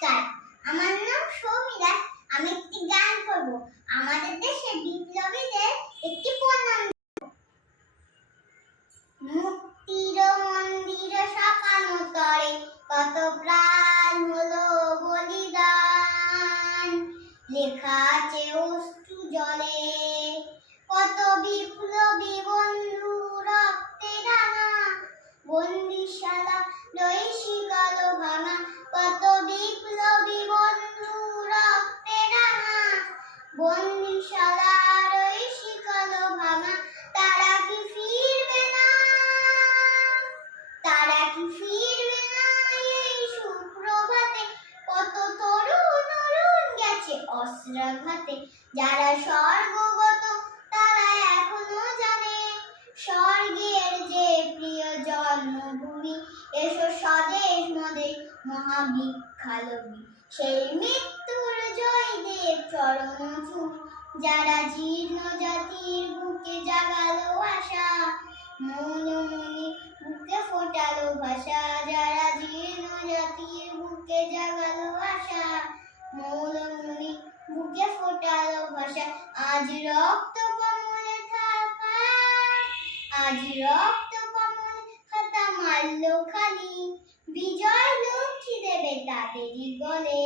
নমস্কার, আমার নাম সৌমিরা। আমি একটি গান করব। আমাদের দেশে বিপ্লবীদের একটি প্রণাম। মুক্তির মন্দির শাখানো তরে কত প্রাণ হলো বলিদান, লেখা আছে অশ্রু জলে কত বিপ্লবী বন্ধু রক্তে রাঙা, বন্দিশালা লয়ে শিকালো ভাঙা, কত বিপ্লবী বন্ধু রক্তে রাঙা, বন্দিশালা লয়ে শিকালো ভাঙা। তারা কি ফিরবে না? তারা কি ফিরবে না এই সুপ্রভাতে? কত তরুণ গেছে অস্ত্রাঘাতে। যারা স্বর্গগত তারা এখনো জানে স্বর্গের যে প্রিয় জন্মভূমি। এসো স্বদেশ মদের মহাবিখ্যালবি, সেই মৃত্যুর জয়দেব চরণ চুমি। যারা জীর্ণ জাতির বুকে জাগালো আশা, মৌনমণি বুকে ফোটালো ভাষা। যারা জীর্ণ জাতির বুকে জাগালো আশা, মৌনমণি বুকে ফোটালো ভাষা। আজ রক্ত কমলে থাকা, আজ রক্ত কমলে খাতা মারলো খালি, বিজয় লক্ষ্মী দেবে তাদেরই গলে।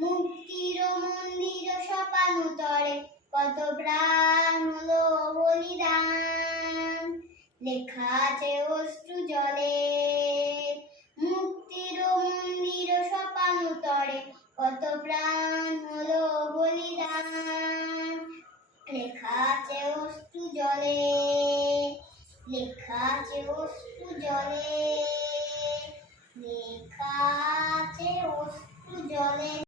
মুক্তির মন্দির সপানো তরে কত প্রাণ হলো বলিদান, লেখা আছে অশ্রু জলে। মুক্তির মন্দির সপানো তরে কত প্রাণ হলো বলিদান, লেখা আছে অশ্রু জলে, লেখা আছে অশ্রু জলে, লেখা